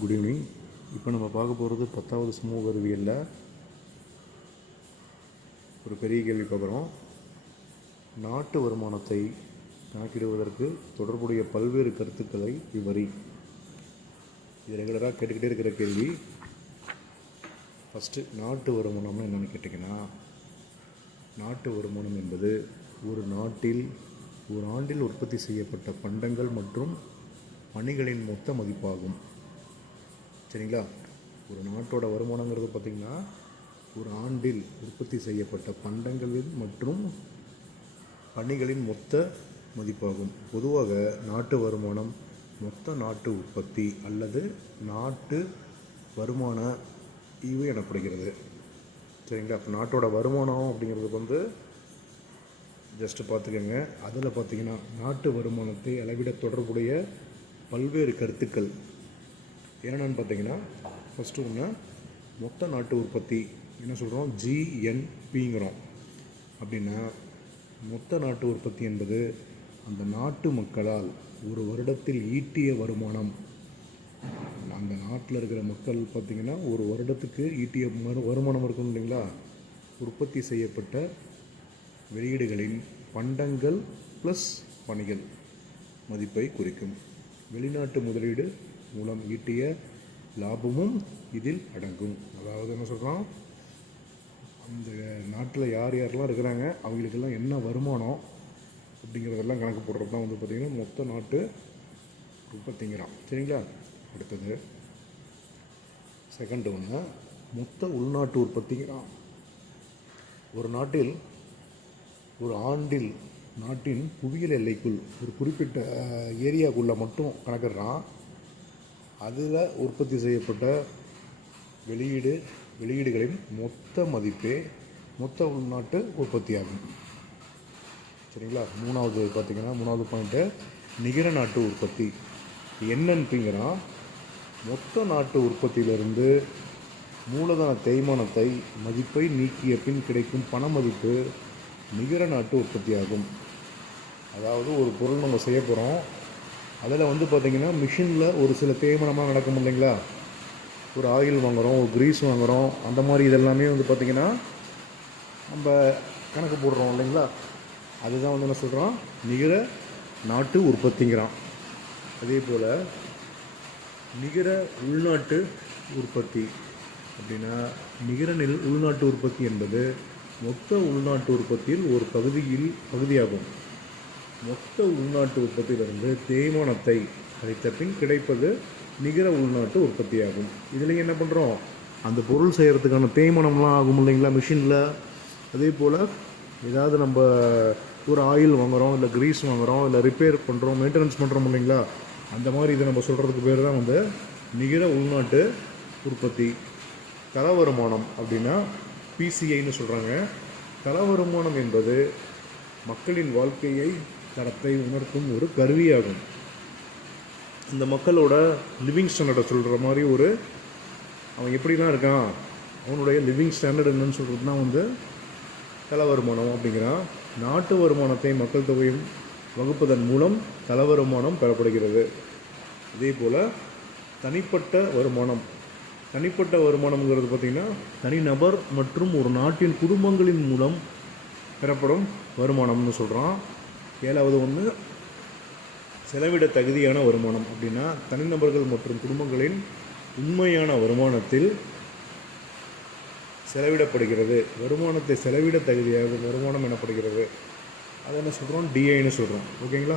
Good evening. இப்போ நம்ம பார்க்க போகிறது பத்தாவது சமூக அறிவியலில் ஒரு பெரிய கேள்வி பார்க்குறோம். நாட்டு வருமானத்தை கணக்கிடுவதற்கு தொடர்புடைய பல்வேறு கருத்துக்களை விவரி இது ரெகுலராக கேட்டுக்கிட்டே இருக்கிற கேள்வி. ஃபஸ்ட்டு நாட்டு வருமானம்னு என்னென்னு கேட்டிங்கன்னா நாட்டு வருமானம் என்பது ஒரு நாட்டில் ஒரு ஆண்டில் உற்பத்தி செய்யப்பட்ட பண்டங்கள் மற்றும் பணிகளின் மொத்த மதிப்பாகும். சரிங்களா? ஒரு நாட்டோட வருமானங்கிறது பார்த்திங்கன்னா ஒரு ஆண்டில் உற்பத்தி செய்யப்பட்ட பண்டங்களின் மற்றும் பணிகளின் மொத்த மதிப்பாகும். பொதுவாக நாட்டு வருமானம் மொத்த நாட்டு உற்பத்தி அல்லது நாட்டு வருமான ஈவு எனப்படுகிறது. சரிங்களா? அப்போ நாட்டோட வருமானம் அப்படிங்கிறதுக்கு வந்து ஜஸ்ட்டு பார்த்துக்கோங்க. அதில் பார்த்தீங்கன்னா நாட்டு வருமானத்தை அளவிட தொடர்புடைய பல்வேறு கருத்துக்கள் என்னென்னு பார்த்தீங்கன்னா ஃபஸ்ட்டு ஒன்று மொத்த நாட்டு உற்பத்தி என்ன சொல்கிறோம் ஜிஎன்பிங்கிறோம் அப்படின்னா மொத்த நாட்டு உற்பத்தி என்பது அந்த நாட்டு மக்களால் ஒரு வருடத்தில் ஈட்டிய வருமானம். அந்த நாட்டில் இருக்கிற மக்கள் பார்த்திங்கன்னா ஒரு வருடத்துக்கு ஈட்டிய மறு வருமானம் இருக்கும் இல்லைங்களா? உற்பத்தி செய்யப்பட்ட வெளியீடுகளின் பண்டங்கள் ப்ளஸ் பணிகள் மதிப்பை குறிக்கும். வெளிநாட்டு முதலீடு மூலம் ஈட்டிய லாபமும் இதில் அடங்கும். அதாவது என்ன சொல்கிறோம் அந்த நாட்டில் யார் யாரெல்லாம் இருக்கிறாங்க அவங்களுக்கெல்லாம் என்ன வருமானம் அப்படிங்கிறதெல்லாம் கணக்கு போடுறது தான் வந்து பார்த்திங்கன்னா மொத்த நாட்டு உற்பத்திங்கிறான். சரிங்களா? அடுத்தது செகண்ட் ஒன்று மொத்த உள்நாட்டு உற்பத்திங்கிறான். ஒரு நாட்டில் ஒரு ஆண்டில் நாட்டின் புவியியல் எல்லைக்குள் ஒரு குறிப்பிட்ட ஏரியாக்குள்ளே மட்டும் கணக்கிடுறான். அதில் உற்பத்தி செய்யப்பட்ட வெளியீடு வெளியீடுகளின் மொத்த மதிப்பே மொத்த உள்நாட்டு உற்பத்தியாகும். சரிங்களா? மூணாவது பார்த்தீங்கன்னா மூணாவது பாயிண்ட்டு நிகர நாட்டு உற்பத்தி. என்னன்னுங்கிறான் மொத்த நாட்டு உற்பத்தியிலிருந்து மூலதன தேய்மானத்தை மதிப்பை நீக்கிய பின் கிடைக்கும் பண மதிப்பு நிகர நாட்டு உற்பத்தியாகும். அதாவது ஒரு பொருள் நம்ம செய்ய போகிறோம் அதில் வந்து பார்த்திங்கன்னா மிஷினில் ஒரு சில தேய்மானமாக நடக்கும் இல்லைங்களா? ஒரு ஆயில் வாங்குகிறோம் ஒரு க்ரீஸ் வாங்குகிறோம் அந்த மாதிரி இதெல்லாமே வந்து பார்த்திங்கன்னா நம்ம கணக்கு போடுறோம் இல்லைங்களா? அதுதான் வந்து என்ன சொல்கிறோம் நிகர நாட்டு உற்பத்திங்கிறான். அதே போல் நிகர உள்நாட்டு உற்பத்தி அப்படின்னா நிகர நில் உள்நாட்டு உற்பத்தி என்பது மொத்த உள்நாட்டு உற்பத்தியில் ஒரு பகுதியில் பகுதியாகும். மொத்த உள்நாட்டு உற்பத்தியிலிருந்து தேய்மானத்தை கழித்த பின் கிடைப்பது நிகர உள்நாட்டு உற்பத்தியாகும். இதுலேயும் என்ன பண்ணுறோம் அந்த பொருள் செய்கிறதுக்கான தேய்மானம்லாம் ஆகும் இல்லைங்களா? மிஷினில். அதே போல் ஏதாவது நம்ம ஒரு ஆயில் வாங்குகிறோம் இல்லை க்ரீஸ் வாங்குகிறோம் இல்லை ரிப்பேர் பண்ணுறோம் மெயின்டெனன்ஸ் பண்ணுறோம் இல்லைங்களா? அந்த மாதிரி இதை நம்ம சொல்கிறதுக்கு பேர் தான் வந்து நிகர உள்நாட்டு உற்பத்தி. தர வருமானம் அப்படின்னா பிசிஐன்னு சொல்கிறாங்க தர வருமானம் என்பது மக்களின் வாழ்க்கையை தரத்தை உணர்த்தும் ஒரு கருவியாகும். இந்த மக்களோட லிவிங் ஸ்டாண்டர்டை சொல்கிற மாதிரி ஒரு அவன் எப்படிலாம் இருக்கான்? அவனுடைய லிவிங் ஸ்டாண்டர்ட் என்னன்னு சொல்கிறதுனா வந்து தல வருமானம் அப்படிங்கிறான். நாட்டு வருமானத்தை மக்கள் தொகையும் வகுப்பதன் மூலம் தல வருமானம் பெறப்படுகிறது. இதே போல் தனிப்பட்ட வருமானம். தனிப்பட்ட வருமானம்ங்கிறது பார்த்திங்கன்னா தனிநபர் மற்றும் ஒரு நாட்டின் குடும்பங்களின் மூலம் பெறப்படும் வருமானம்னு சொல்கிறான் ஏழாவது ஒன்று செலவிட தகுதியான வருமானம். அப்படின்னா தனிநபர்கள் மற்றும் குடும்பங்களின் உண்மையான வருமானத்தில் செலவிடப்படுகிறது. வருமானத்தை செலவிட தகுதியாக வருமானம் எனப்படுகிறது. அதை என்ன சொல்கிறோம் டிஐன்னு சொல்கிறோம் ஓகேங்களா